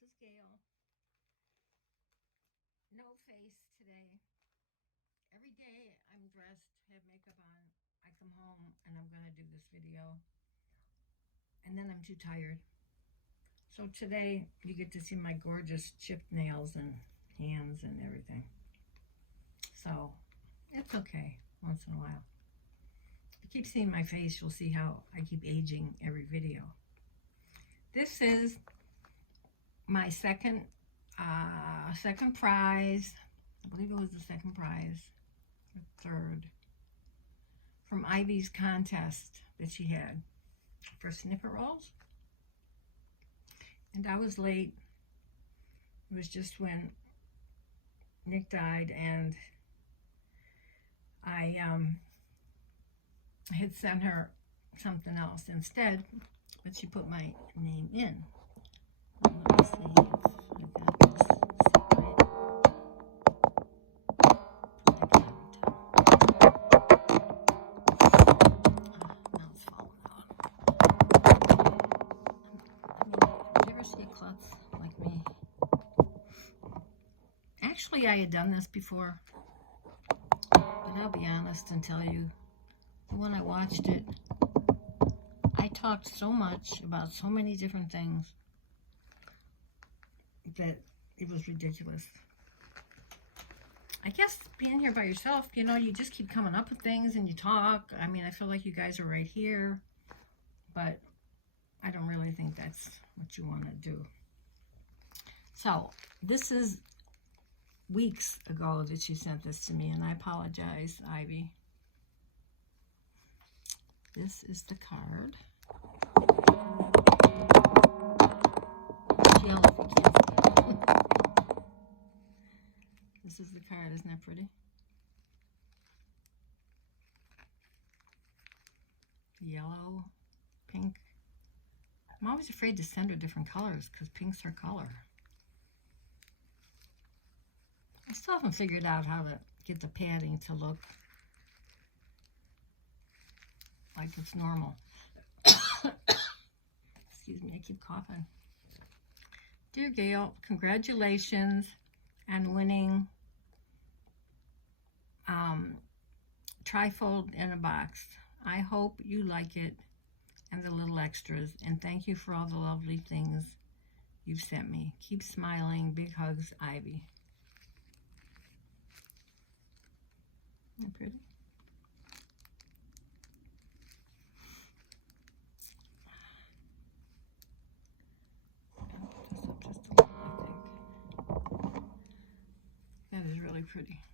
This is Gail. No face today. Every day I'm dressed, have makeup on. I come home and I'm going to do this video. And then I'm too tired. So today you get to see my gorgeous chipped nails and hands and everything. So it's okay once in a while. If you keep seeing my face, you'll see how I keep aging every video. This is my second prize. I believe it was the second prize, or third, from Ivy's contest that she had for snippet rolls. And I was late. It was just when Nick died, and I had sent her something else instead, but she put my name in. Let me see if I got this separate. Now it's falling out. Did you ever see a klutz like me? Actually, I had done this before, but I'll be honest and tell you, when I watched it, I talked so much about so many different things that it was ridiculous. I guess being here by yourself, you know, you just keep coming up with things and you talk. I mean, I feel like you guys are right here, but I don't really think that's what you want to do. So this is weeks ago that she sent this to me, and I apologize, Ivy. This is the card. Yell if you can't see it. This is the card, isn't that pretty? Yellow, pink. I'm always afraid to send her different colors because pink's her color. I still haven't figured out how to get the padding to look like it's normal. Excuse me, I keep coughing. Dear Gail, congratulations on winning trifold in a box. I hope you like it and the little extras, and thank you for all the lovely things you've sent me. Keep smiling. Big hugs, Ivy. Isn't that pretty? This up just a little, I think. That is really pretty.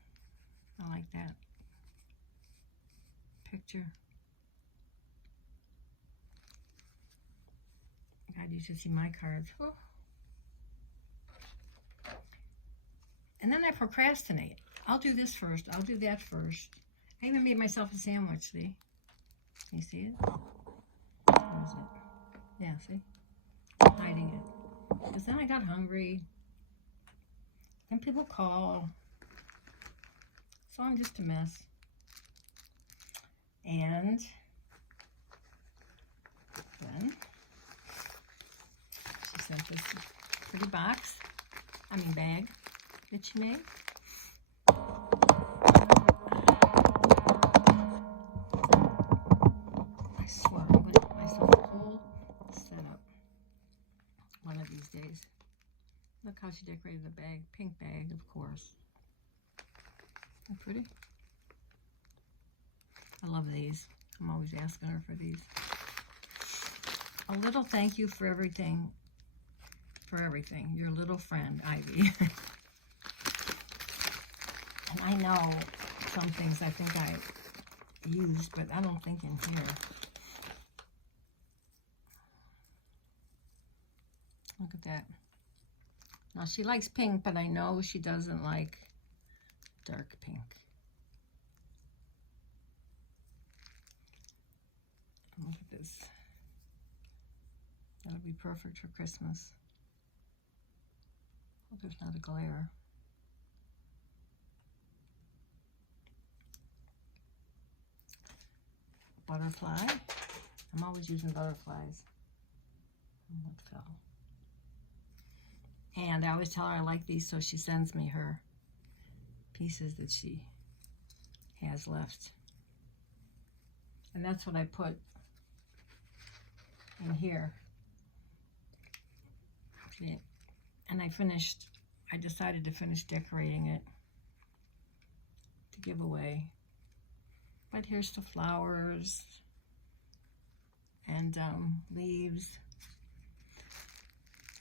I like that picture. God, you should see my cards. Oh. And then I procrastinate. I'll do this first. I'll do that first. I even made myself a sandwich, see? Can you see it? Where is it? Yeah, see? I'm hiding it. Because then I got hungry. Then people call. So I'm just a mess. And then she sent this pretty box, bag that she made. I swear I'm going to get myself a whole setup one of these days. Look how she decorated the bag. Pink bag, of course. Isn't that pretty? I love these. I'm always asking her for these. A little thank you for everything. For everything. Your little friend, Ivy. And I know some things I think I used, but I don't think in here. Look at that. Now, she likes pink, but I know she doesn't like dark pink. Look at this. That'll be perfect for Christmas. Hope there's not a glare. Butterfly. I'm always using butterflies. What fell? And I always tell her I like these, so she sends me her pieces that she has left. And that's what I put in here. Okay. And I decided to finish decorating it to give away. But here's the flowers and leaves.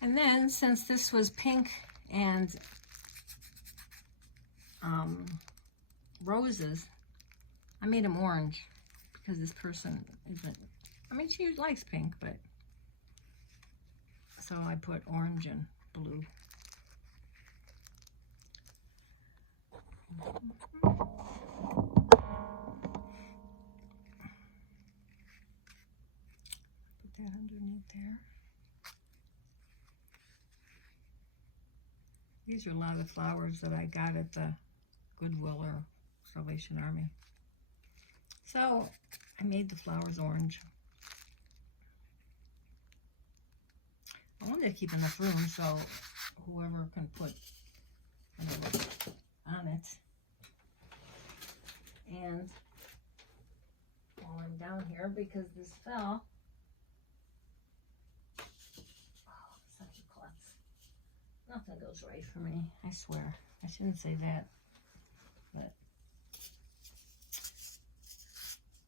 And then, since this was pink and roses, I made them orange because this person isn't, I mean, she likes pink, but, so I put orange and blue. Put that underneath there. These are a lot of the flowers that I got at the Goodwill or Salvation Army. So I made the flowers orange. I wanted to keep enough room so whoever can put whatever on it. And while I'm down here, because this fell, oh, such a klutz. Nothing goes right for me, I swear. I shouldn't say that, but.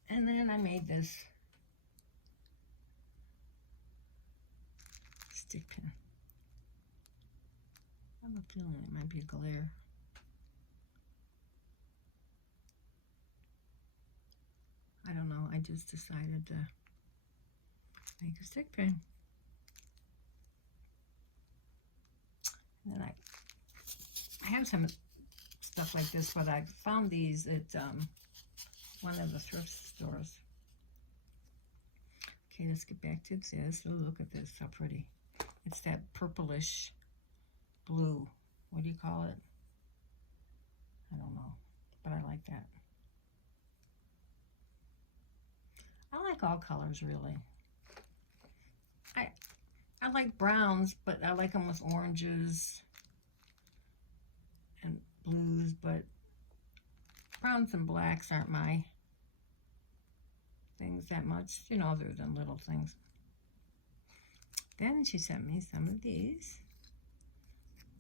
And then I made this stick pin. I have a feeling it might be a glare. I don't know, I just decided to make a stick pin. And then I have some stuff like this, but I found these at one of the thrift stores. Okay, let's get back to this. Oh, look at this, how pretty. It's that purplish blue. What do you call it? I don't know, but I like that. I like all colors, really. I like browns, but I like them with oranges and blues, but browns and blacks aren't my things that much, you know, other than little things. Then she sent me some of these.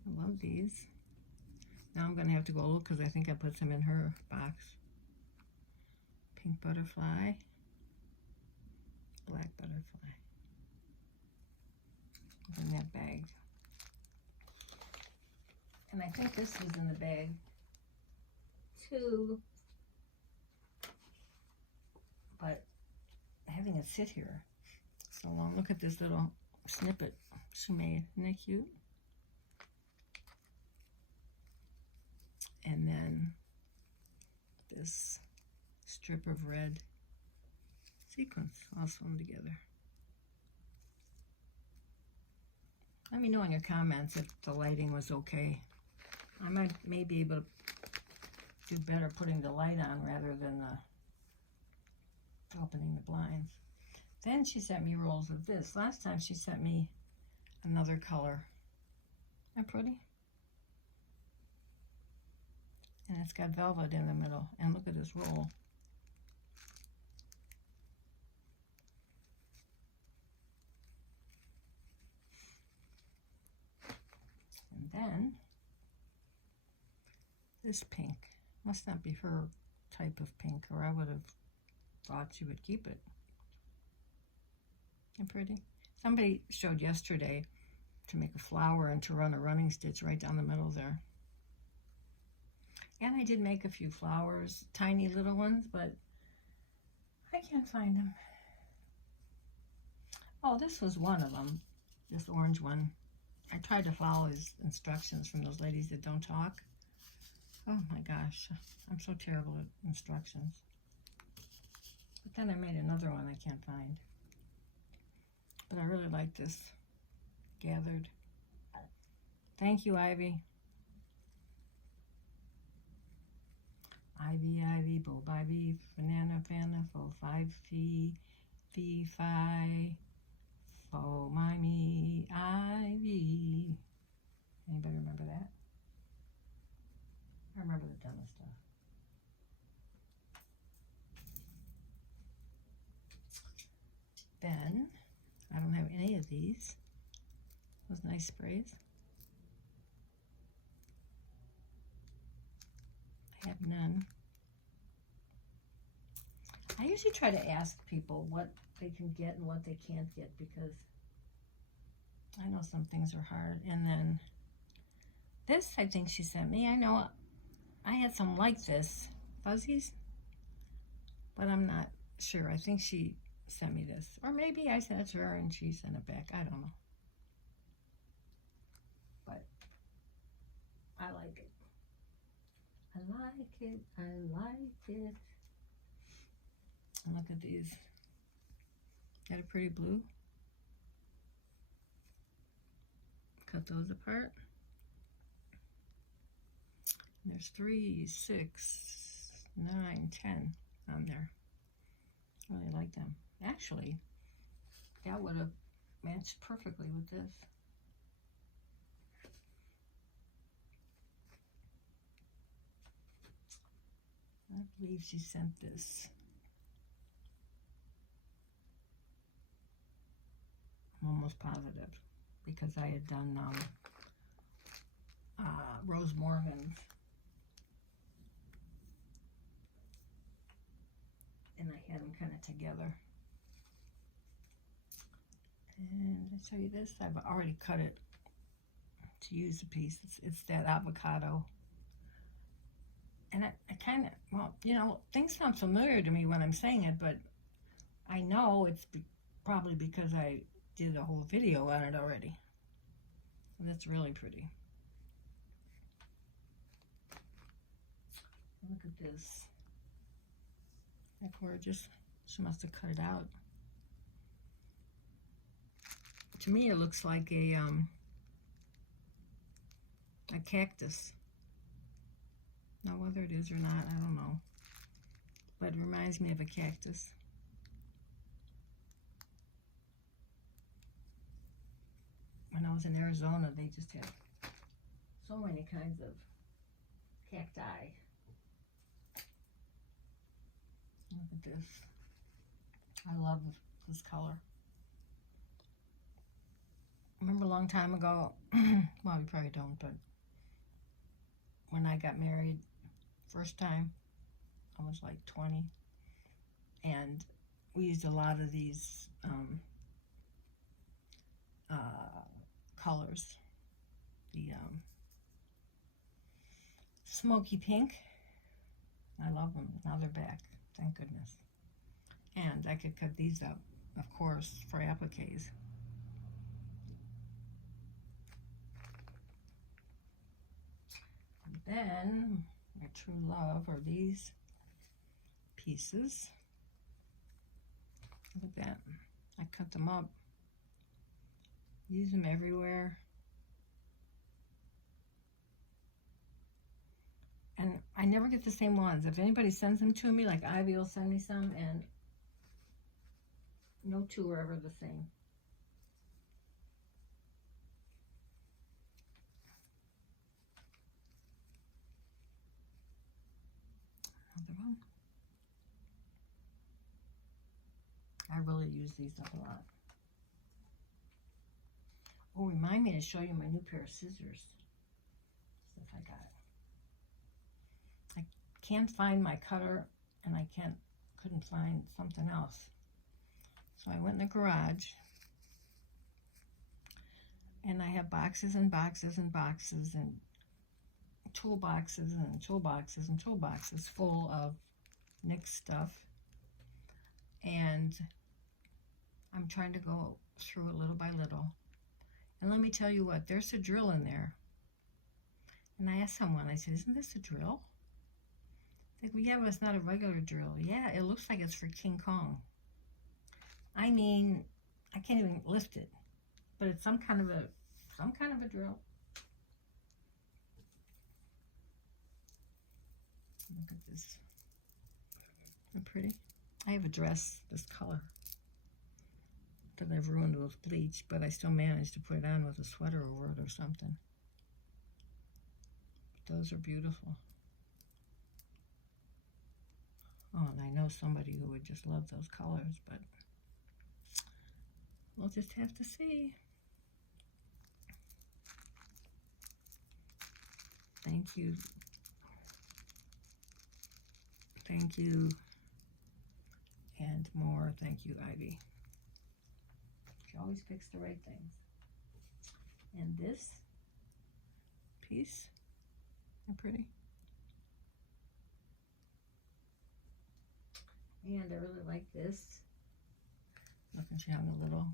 I love these. Now I'm going to have to go look because I think I put some in her box. Pink butterfly. Black butterfly. In that bag. And I think this was in the bag too. But having it sit here so long. Look at this little snippet she made. Isn't that cute? And then this strip of red sequins all sewn together. Let me know in your comments if the lighting was okay. I may be able to do better putting the light on rather than opening the blinds. Then she sent me rolls of this. Last time she sent me another color. Isn't that pretty? And it's got velvet in the middle. And look at this roll. And then this pink. Must not be her type of pink, or I would have thought she would keep it. Isn't pretty? Somebody showed yesterday to make a flower and to run a running stitch right down the middle there. And I did make a few flowers, tiny little ones, but I can't find them. Oh, this was one of them, this orange one. I tried to follow his instructions from those ladies that don't talk. Oh my gosh, I'm so terrible at instructions. But then I made another one I can't find. But I really like this gathered. Thank you, Ivy. Ivy, Ivy, Bo, Ivy, Banana, Fana, Fo, 5, Fee, Fee, Fi, Fo, Mimey, Ivy. of these. Those nice sprays. I have none. I usually try to ask people what they can get and what they can't get, because I know some things are hard. And then this, I think she sent me. I know I had some like this, fuzzies, but I'm not sure. I think she sent me this. Or maybe I sent it to her and she sent it back. I don't know. But I like it. I like it. I like it. And look at these. Got a pretty blue. Cut those apart. And there's 3, 6, 9, 10 on there. I really like them. Actually, that would have matched perfectly with this. I believe she sent this. I'm almost positive, because I had done Rose Morgan's, and I had them kind of together. And I show you this. I've already cut it to use the piece. It's that avocado. And I kind of, well, you know, things sound familiar to me when I'm saying it, but I know it's probably because I did a whole video on it already. And it's really pretty. Look at this. Isn't that gorgeous? She must have cut it out. To me, it looks like a cactus. Now, whether it is or not, I don't know. But it reminds me of a cactus. When I was in Arizona, they just had so many kinds of cacti. Look at this. I love this color. I remember a long time ago, well, you probably don't, but when I got married, first time, I was like 20, and we used a lot of these colors. The smoky pink. I love them. Now they're back, thank goodness. And I could cut these up, of course, for appliques. And then my true love are these pieces. Look at that. I cut them up. Use them everywhere. And I never get the same ones. If anybody sends them to me, like Ivy will send me some, and no two are ever the same. Another one. I really use these up a lot. Oh, remind me to show you my new pair of scissors. Stuff I got. I can't find my cutter, and I couldn't find something else. So I went in the garage, and I have boxes and boxes and boxes and toolboxes and toolboxes and toolboxes full of Nick's stuff. And I'm trying to go through it little by little. And let me tell you what, there's a drill in there. And I asked someone, I said, isn't this a drill? They go, yeah, but it's not a regular drill. Yeah, it looks like it's for King Kong. I mean, I can't even lift it. But it's some kind of a drill. Look at this. Isn't it pretty? I have a dress this color that I've ruined with bleach, but I still managed to put it on with a sweater over it or something. Those are beautiful. Oh, and I know somebody who would just love those colors, but We'll just have to see. Thank you. Thank you. And more. Thank you, Ivy. She always picks the right things. And this piece, isn't pretty? And I really like this. Look, and she hung a little.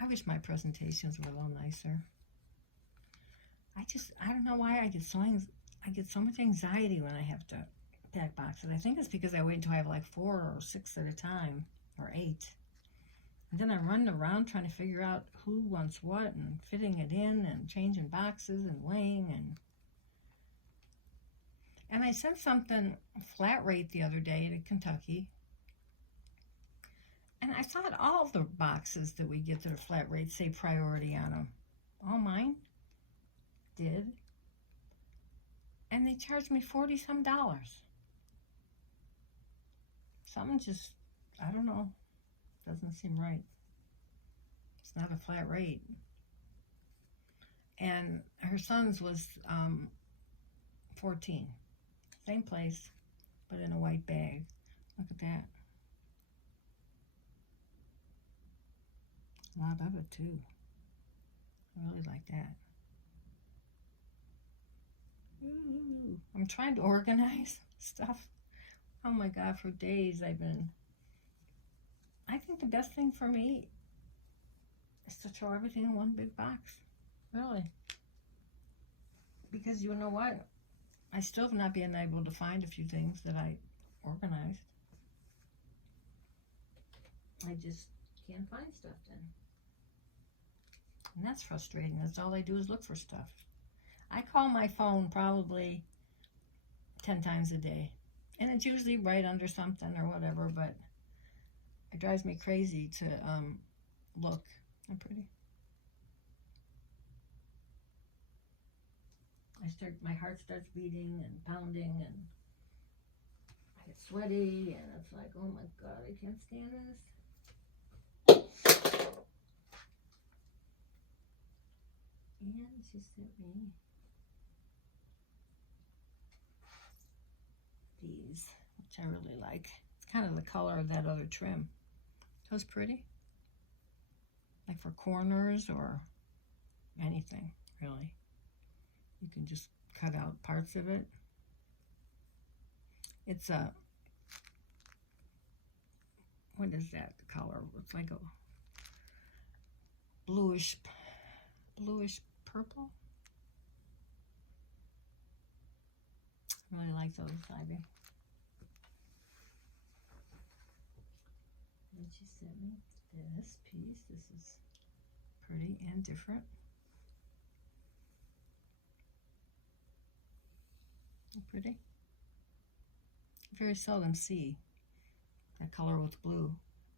I wish my presentations were a little nicer. I don't know why I get so much anxiety when I have to pack boxes. I think it's because I wait until I have like 4 or 6 at a time, or 8. And then I run around trying to figure out who wants what and fitting it in and changing boxes and weighing. And I sent something flat rate the other day to Kentucky. And I thought all the boxes that we get that are flat rate say priority on them. All mine did. And they charged me $40-some. Something just, I don't know, doesn't seem right. It's not a flat rate. And her son's was 14. Same place, but in a white bag. Look at that. A lot of it too. I really like that. Ooh, I'm trying to organize stuff. Oh my God, for days I think the best thing for me is to throw everything in one big box. Really. Because you know what? I still have not been able to find a few things that I organized. I just can't find stuff then. And that's frustrating. That's all I do is look for stuff. I call my phone probably 10 times a day. And it's usually right under something or whatever, but it drives me crazy to look. I'm pretty. My heart starts beating and pounding, and I get sweaty, and it's like, oh my God, I can't stand this. And she sent me these, which I really like. It's kind of the color of that other trim. Those pretty? Like for corners or anything, really. You can just cut out parts of it. It's a, what is that color? It's like a bluish purple. I really like those, Ivy. And she sent me this piece. This is pretty and different. Pretty. Very seldom see that color with blue.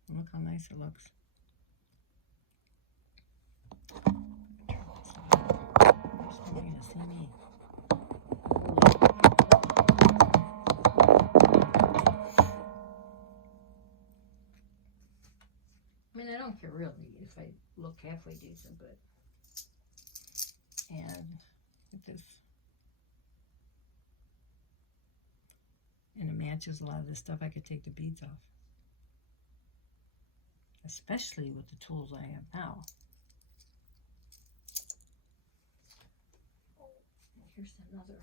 And look how nice it looks. You're gonna see me. I mean, I don't care really if I look halfway decent, but and with this. And it matches a lot of this stuff. I could take the beads off. Especially with the tools I have now. Oh, here's another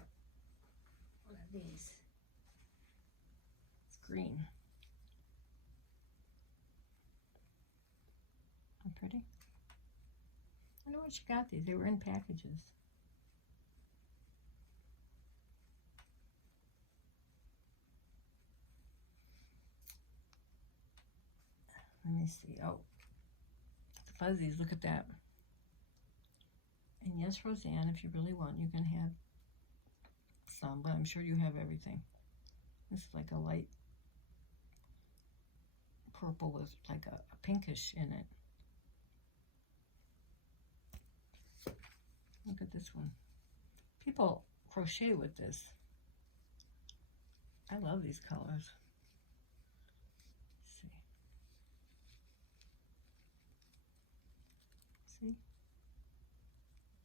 one of these. It's green. I'm pretty. I know where she got these. They were in packages. Let me see. Oh, the fuzzies. Look at that. And yes, Roseanne, if you really want, you can have some, but I'm sure you have everything. This is like a light purple with like a pinkish in it. Look at this one. People crochet with this. I love these colors. Let's see.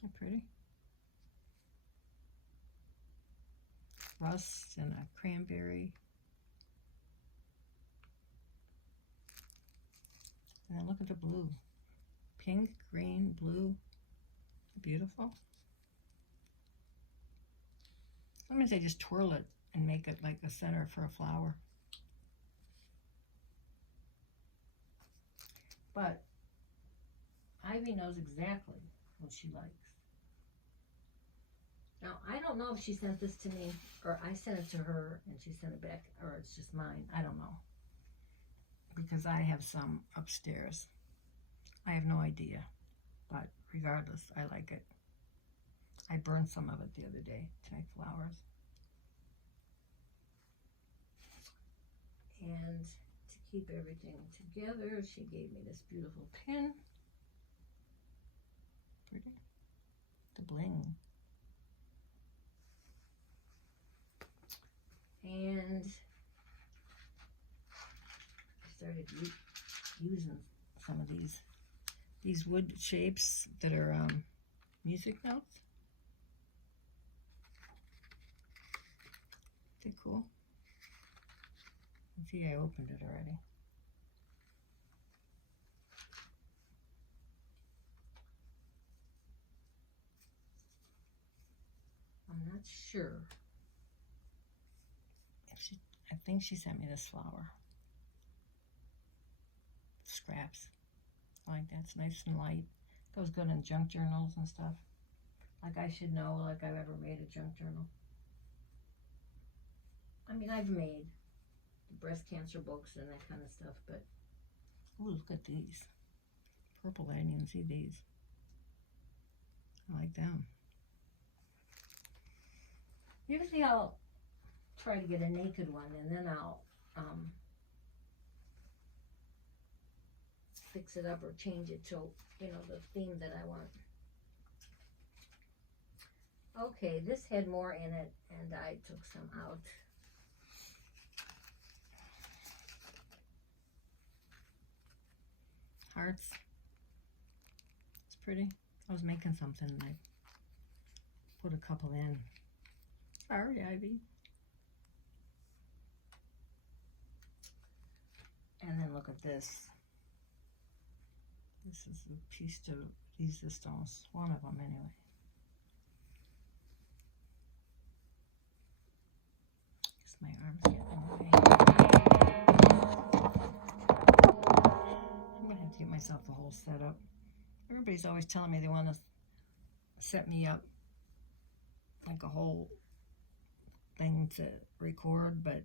Isn't that pretty? Rust and a cranberry. And then look at the blue. Pink, green, blue. Beautiful. Sometimes I just twirl it and make it like a center for a flower. But Ivy knows exactly what she likes. Now, I don't know if she sent this to me or I sent it to her and she sent it back, or it's just mine. I don't know. Because I have some upstairs. I have no idea. But regardless, I like it. I burned some of it the other day to make flowers. And to keep everything together, she gave me this beautiful pin. Pretty. The bling. And I started using some of these wood shapes that are music notes. They're cool. I see I opened it already. I'm not sure. I think she sent me this flower. Scraps. I like that. It's nice and light. Goes good in junk journals and stuff. Like I should know, like I've ever made a junk journal. I mean, I've made breast cancer books and that kind of stuff, but ooh, look at these. Purple, I didn't even see these. I like them. Usually I'll try to get a naked one and then I'll fix it up or change it to, you know, the theme that I want. Okay, this had more in it and I took some out. Hearts. It's pretty. I was making something and I put a couple in. Sorry, Ivy. And then look at this. This is a piece de resistance. One of them anyway. Guess my arm's getting in the way. I'm going to have to get myself a whole setup. Everybody's always telling me they want to set me up like a whole thing to record, but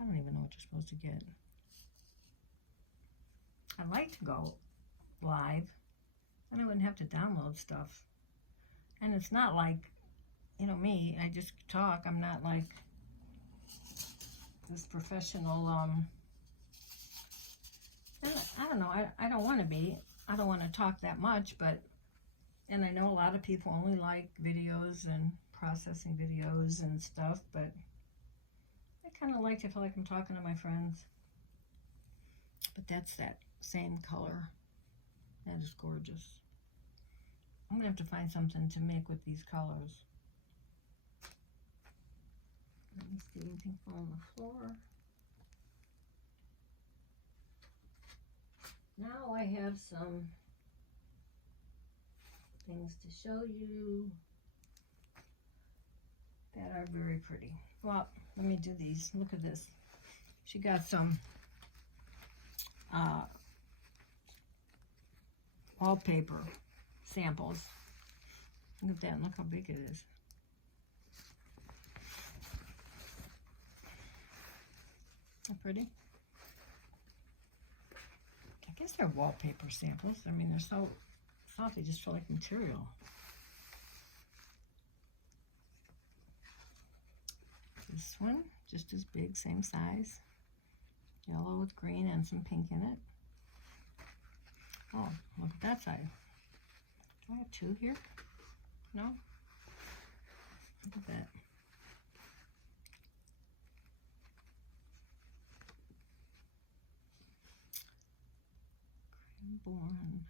I don't even know what you're supposed to get. I'd like to go live, and I wouldn't have to download stuff. And it's not like, you know, me, I just talk. I'm not like this professional, and I don't know, I don't want to be. I don't want to talk that much, but, and I know a lot of people only like videos and processing videos and stuff, but I kind of like to feel like I'm talking to my friends. But that's that same color. That is gorgeous. I'm gonna have to find something to make with these colors. Let me see anything fall on the floor. Now I have some things to show you that are very pretty. Well, let me do these. Look at this. She got some wallpaper samples. Look at that, and look how big it is. Isn't that pretty? I guess they're wallpaper samples. I mean, they're so soft, they just feel like material. This one, just as big, same size. Yellow with green and some pink in it. Oh, look at that side. Do I have two here? No? Look at that. Cranborn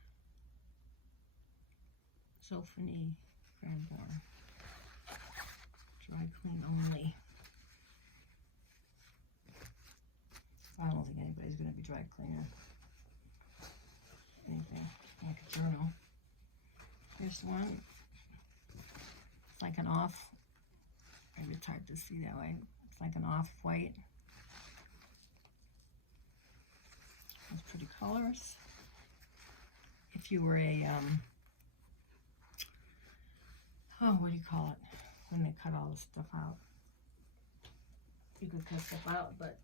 Sophony Cranborn. Dry clean only. I don't think anybody's going to be dry cleaning anything like a journal. Here's one. It's like an off. Maybe it's hard to see that way. It's like an off-white. Those pretty colors. If you were a, oh, what do you call it? When they cut all this stuff out. You could cut stuff out, but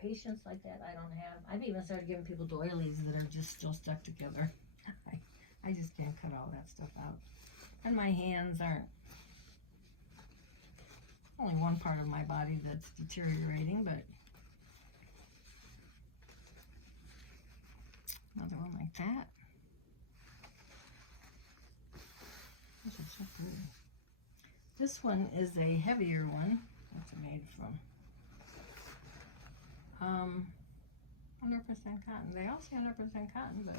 patience like that I don't have. I've even started giving people doilies that are just still stuck together. I just can't cut all that stuff out. And my hands aren't, only one part of my body that's deteriorating, but another one like that. This is so cool. This one is a heavier one. What's it made from? 100% cotton. They all say 100% cotton, but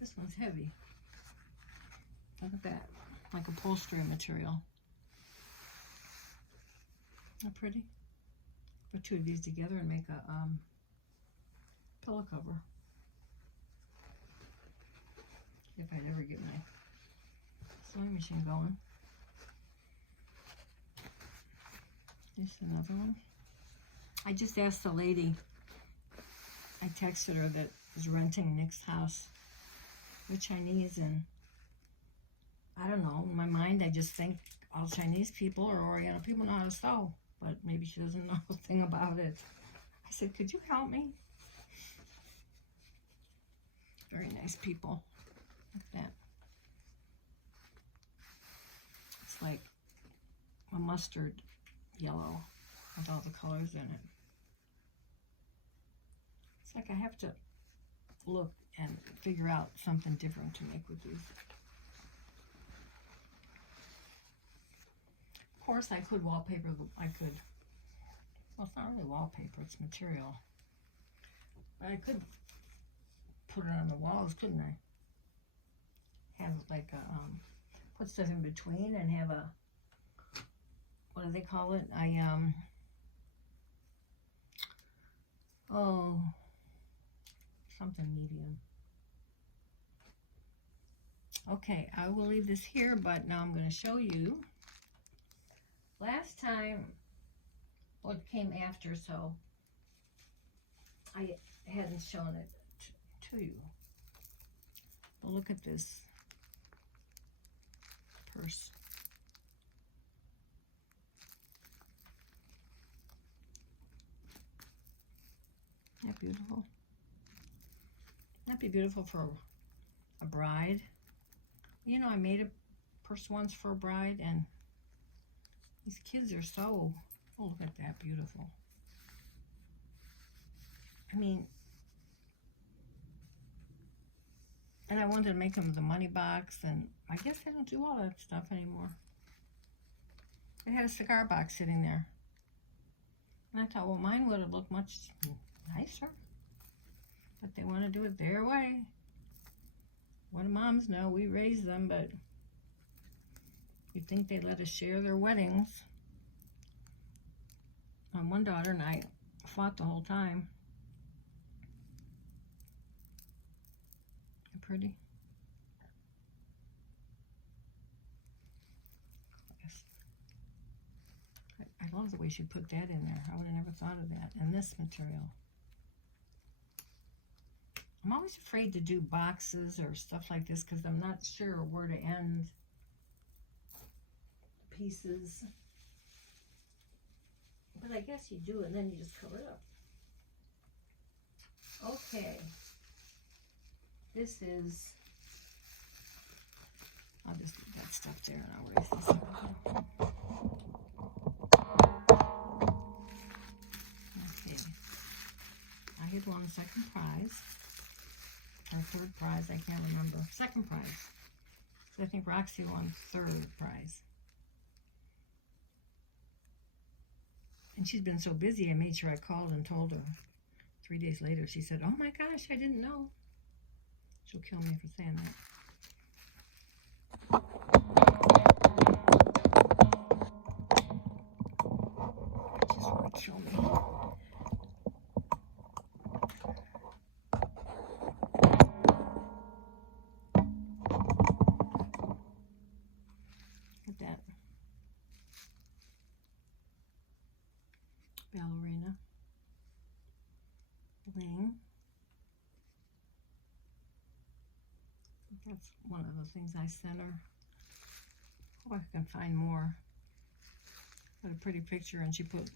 this one's heavy. Look at that. Like upholstery material. Isn't that pretty? Put two of these together and make a pillow cover. If I'd ever get my sewing machine going. Here's another one. I just asked the lady, I texted her that was renting Nick's house with Chinese, and I don't know, in my mind I just think all Chinese people or Oriental people know how to sew, but maybe she doesn't know a thing about it. I said, could you help me? Very nice people. Look at that. It's like a mustard yellow with all the colors in it. It's like I have to look and figure out something different to make with these. Of course, I could wallpaper, well, it's not really wallpaper, it's material. But I could put it on the walls, couldn't I? Have like a, put stuff in between and have a, what do they call it? Oh, something medium. Okay, I will leave this here, but now I'm going to show you. Last time, what came after, so I hadn't shown it to you. Well, look at this purse. Isn't that beautiful? That'd be beautiful for a bride. You know, I made a purse once for a bride, and these kids are so, oh, look at that, beautiful. I mean, and I wanted to make them with a money box, and I guess they don't do all that stuff anymore. They had a cigar box sitting there. And I thought, well, mine would have looked much nicer. But they want to do it their way. What do moms know? We raised them, but you'd think they let us share their weddings. One daughter and I fought the whole time. They're pretty. I love the way she put that in there. I would have never thought of that. And this material. I'm always afraid to do boxes or stuff like this because I'm not sure where to end pieces. But I guess you do, and then you just cover it up. Okay. This is, I'll just leave that stuff there and I'll erase this out. Okay. I had won second prize. Or third prize, I can't remember. Second prize. So I think Roxy won third prize. And she's been so busy, I made sure I called and told her. 3 days later, she said, oh my gosh, I didn't know. She'll kill me for saying that. Ling. That's one of the things I sent her. Hope I can find more. Put a pretty picture, and she put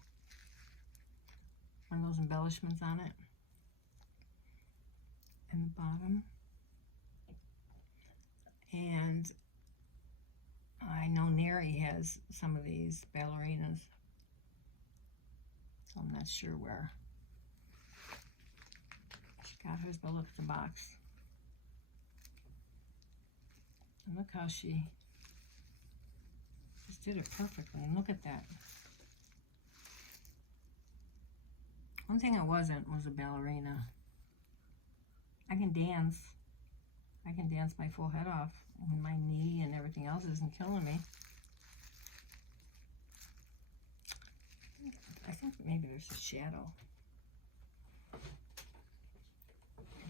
one of those embellishments on it in the bottom. And I know Neri has some of these ballerinas, so I'm not sure where she got hers, but look at the box. And look how she just did it perfectly. And look at that. One thing I wasn't was a ballerina. I can dance. I can dance my full head off when my knee and everything else isn't killing me. I think maybe there's a shadow.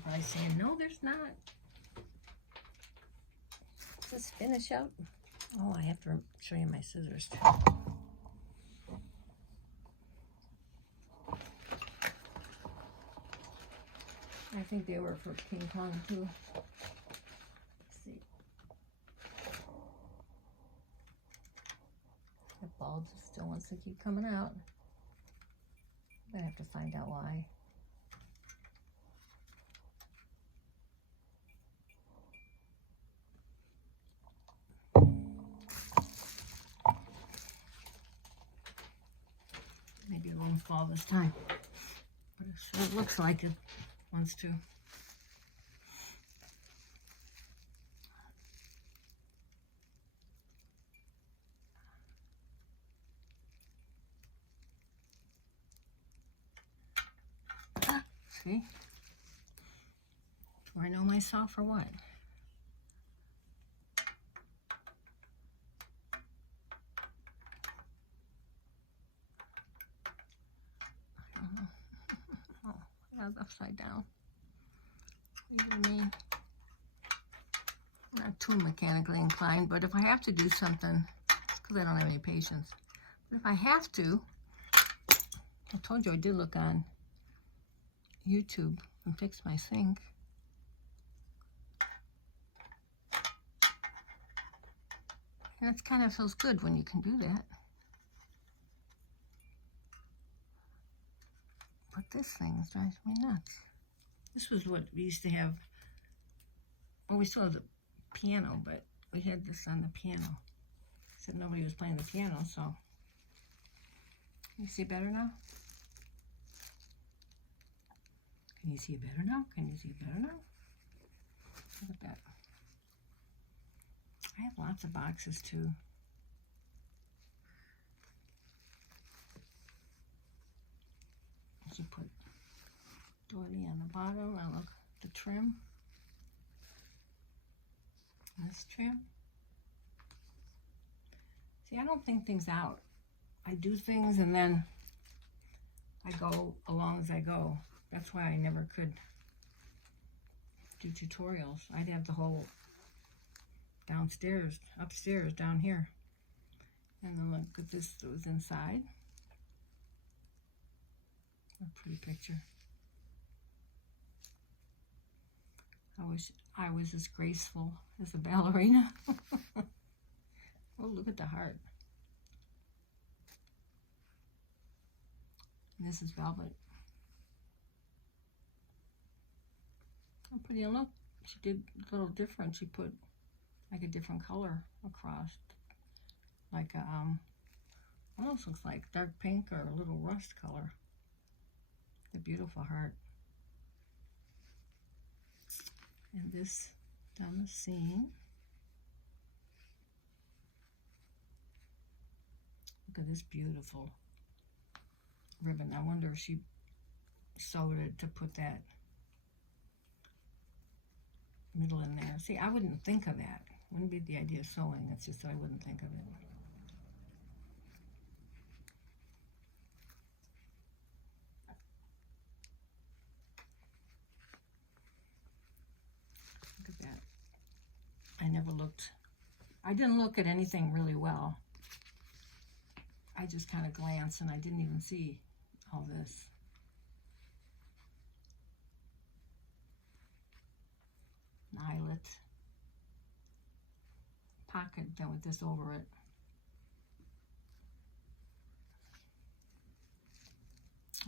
But I say, no, there's not. Does this finish up? Oh, I have to show you my scissors too. I think they were for King Kong too. Let's see. The bulb still wants to keep coming out. I'm gonna have to find out why. Maybe it won't fall this time, but it sure looks like it wants to. Ah, see? Do I know myself or what? That's upside down. What do you mean? I'm not too mechanically inclined, but if I have to do something, it's because I don't have any patience. But if I have to, I told you I did look on YouTube and fix my sink. And it kind of feels good when you can do that. But this thing drives me nuts. This was what we used to have. Well, we still have the piano, but we had this on the piano. Except nobody was playing the piano, so. Can you see better now? Can you see it better now? Can you see it better now? Look at that. I have lots of boxes too. You put Bthdy on the bottom, and look, the trim. This trim. See, I don't think things out. I do things and then I go along as I go. That's why I never could do tutorials. I'd have the whole downstairs, upstairs, down here. And then look at this that was inside. A pretty picture. I wish I was as graceful as a ballerina. Oh, look at the heart. And this is velvet. How pretty. And look, she did a little different. She put like a different color across. Like a, almost looks like dark pink or a little rust color. The beautiful heart. And this down the seam. Look at this beautiful ribbon. I wonder if she sewed it to put that middle in there. See, I wouldn't think of that. Wouldn't be the idea of sewing. It's just that I wouldn't think of it. Look at that. I never looked. I didn't look at anything really well. I just kind of glanced and I didn't even see all this. an eyelet pocket, then with this over it.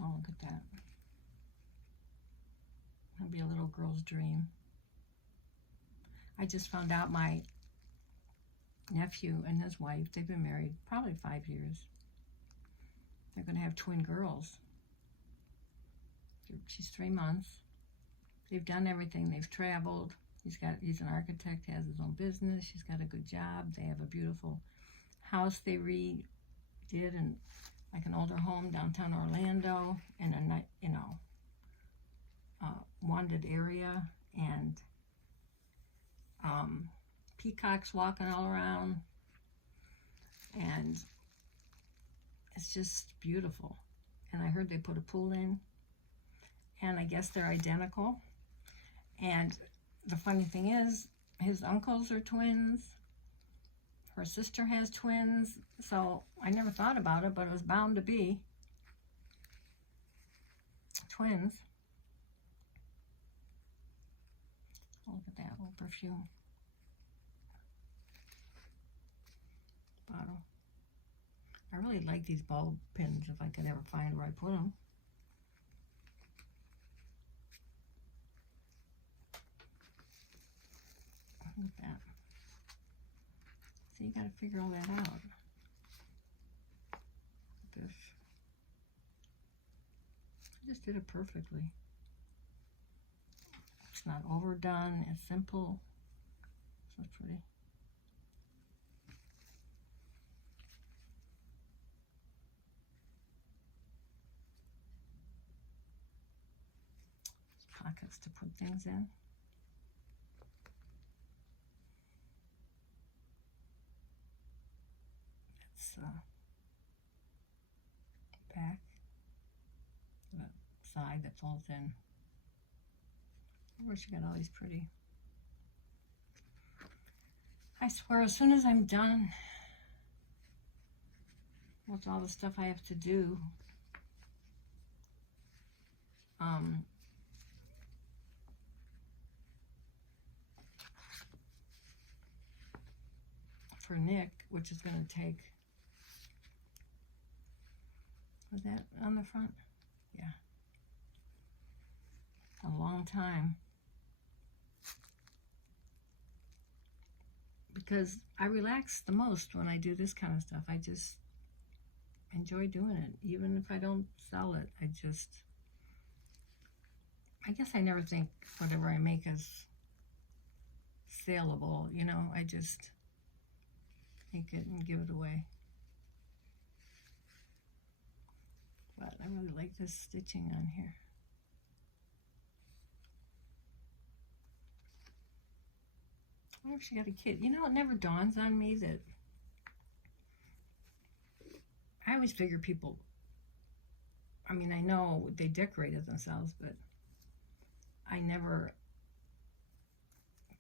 Oh, look at that. That'll be a little girl's dream. I just found out my nephew and his wife, they've been married probably 5 years. They're going to have twin girls. She's 3 months. They've done everything. They've traveled. He's an architect, has his own business. She's got a good job. They have a beautiful house they redid in like an older home downtown Orlando in a wanted area, and peacocks walking all around, and it's just beautiful. And I heard they put a pool in, and I guess they're identical. And the funny thing is, his uncles are twins. Her sister has twins. So I never thought about it, but it was bound to be twins. Oh, look at that little perfume bottle. I really like these bulb pins if I could ever find where I put them. Look at that. So you got to figure all that out. This. I just did it perfectly. It's not overdone. It's simple. So pretty. Pockets to put things in. It's back, the side that folds in. Where she got all these pretty. I swear, as soon as I'm done with all the stuff I have to do, for Nick, which is going to take, was that on the front? Yeah. A long time. Because I relax the most when I do this kind of stuff. I just enjoy doing it. Even if I don't sell it, I guess I never think whatever I make is saleable, you know. I just make it and give it away. But I really like this stitching on here. I wonder if she got a kid. You know, it never dawns on me that I always figure people, I mean, I know they decorated themselves, but I never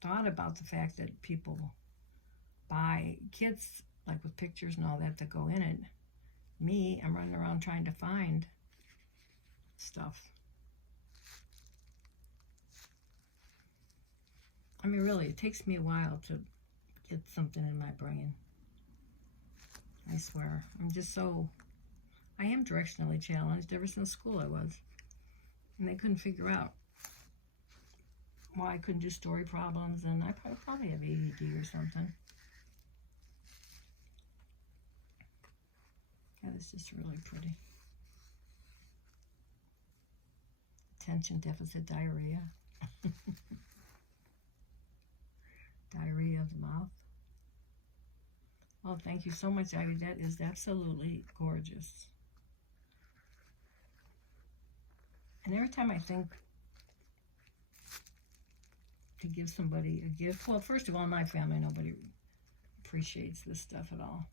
thought about the fact that people buy kits, like with pictures and all that go in it. Me, I'm running around trying to find stuff. I mean, really, it takes me a while to get something in my brain. I swear. I am directionally challenged. Ever since school I was. And they couldn't figure out why I couldn't do story problems, and I probably have ADD or something. That is just really pretty. Attention deficit diarrhea. Diarrhea of the mouth. Oh, thank you so much, Ivy. That is absolutely gorgeous. And every time I think to give somebody a gift, well, first of all, in my family, nobody appreciates this stuff at all.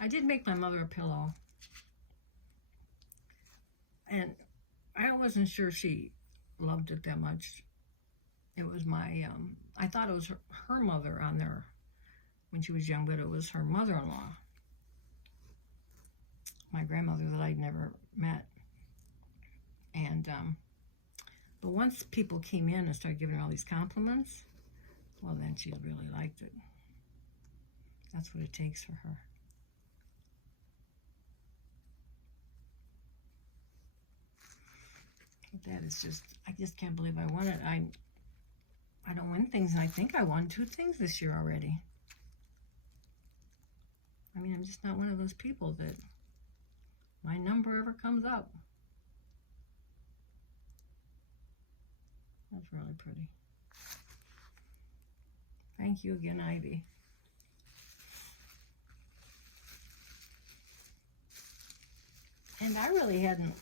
I did make my mother a pillow. And I wasn't sure she loved it that much. It was my, I thought it was her mother on there when she was young, but it was her mother-in-law. My grandmother that I'd never met. And But once people came in and started giving her all these compliments, well, then she really liked it. That's what it takes for her. But that is just, I just can't believe I won it. I don't win things, and I think I won 2 things this year already. I mean, I'm just not one of those people that my number ever comes up. That's really pretty. Thank you again, Ivy. And I really hadn't,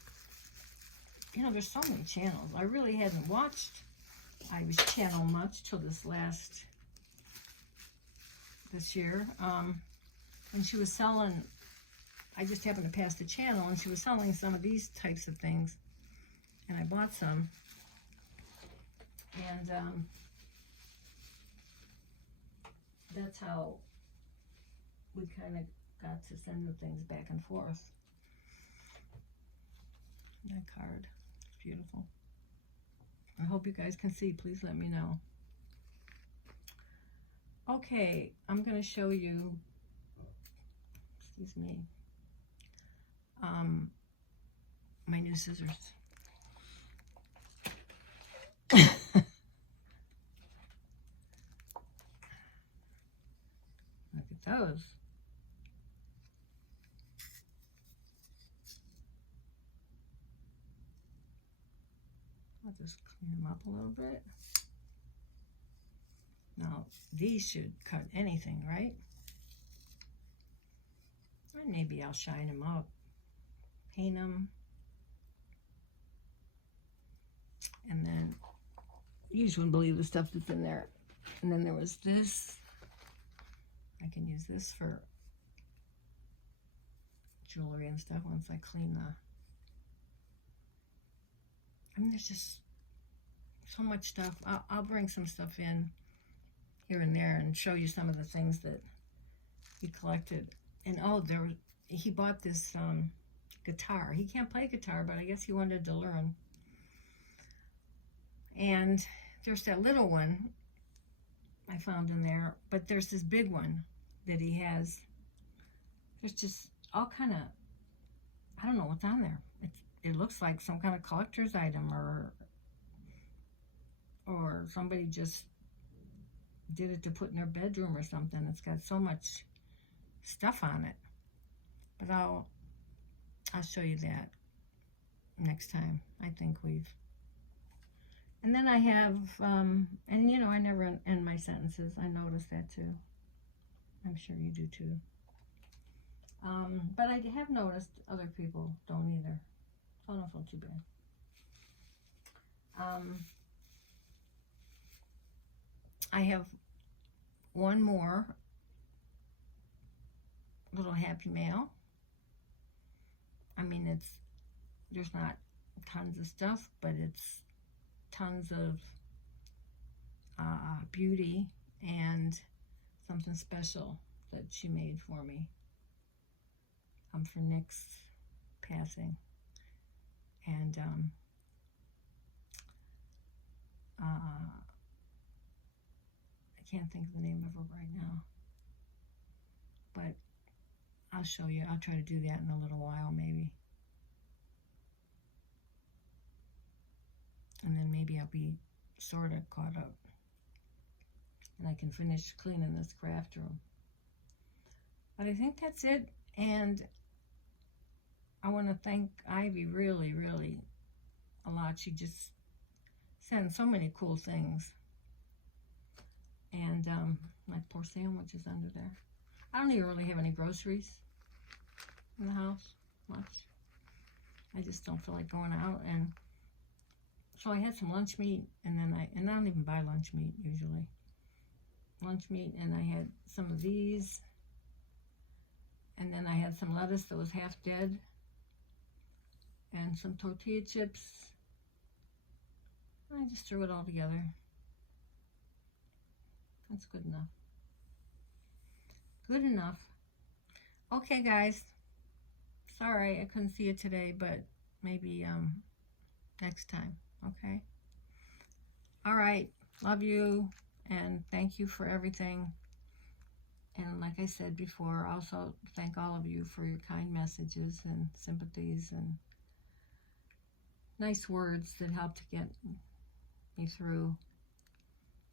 you know, there's so many channels. I really hadn't watched Ivy's channel much till this year. And she was selling, I just happened to pass the channel, and she was selling some of these types of things. And I bought some. And that's how we kind of got to send the things back and forth. That card is beautiful. I hope you guys can see. Please let me know. Okay, I'm going to show you, excuse me, my new scissors. Look at those. I'll just clean them up a little bit. Now, these should cut anything, right? Or maybe I'll shine them up, paint them. And then, you just wouldn't believe the stuff that's in there. And then there was this. I can use this for jewelry and stuff once I clean the... I mean, there's just so much stuff. I'll bring some stuff in here and there and show you some of the things that he collected. And oh, he bought this guitar. He can't play guitar, but I guess he wanted to learn. And there's that little one I found in there, but there's this big one that he has. There's just all kind of, I don't know what's on there. It looks like some kind of collector's item, or somebody just did it to put in their bedroom or something. It's got so much stuff on it. But I'll show you that next time. I think and then I have, and you know, I never end my sentences. I noticed that too. I'm sure you do too. But I have noticed other people don't either. So I don't feel too bad. I have one more little happy mail. I mean, there's not tons of stuff, but it's tons of beauty and something special that she made for me for Nick's passing. And I can't think of the name of her right now, but I'll show you. I'll try to do that in a little while, maybe. And then maybe I'll be sort of caught up. And I can finish cleaning this craft room. But I think that's it. And I want to thank Ivy really, really a lot. She just sends so many cool things. And my poor sandwich is under there. I don't even really have any groceries in the house much. I just don't feel like going out. And so I had some lunch meat, and then I don't even buy lunch meat usually. Lunch meat, and I had some of these, and then I had some lettuce that was half dead, and some tortilla chips. I just threw it all together. That's good enough. Good enough. Okay, guys. Sorry I couldn't see you today, but maybe next time. Okay? All right. Love you. And thank you for everything. And like I said before, also thank all of you for your kind messages and sympathies and nice words that help to get me through.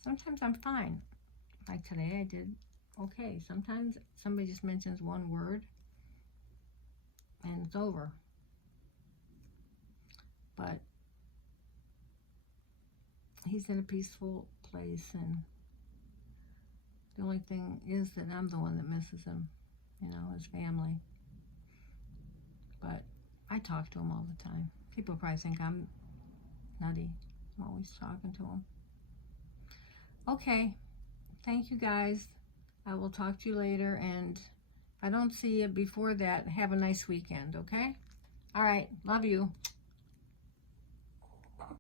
Sometimes I'm fine. Like today I did okay. Sometimes somebody just mentions one word and it's over. But he's in a peaceful place, and the only thing is that I'm the one that misses him, you know, his family. But I talk to him all the time. People probably think I'm nutty. I'm always talking to him. Okay, thank you guys. I will talk to you later, and if I don't see you before that, have a nice weekend, okay? All right, love you.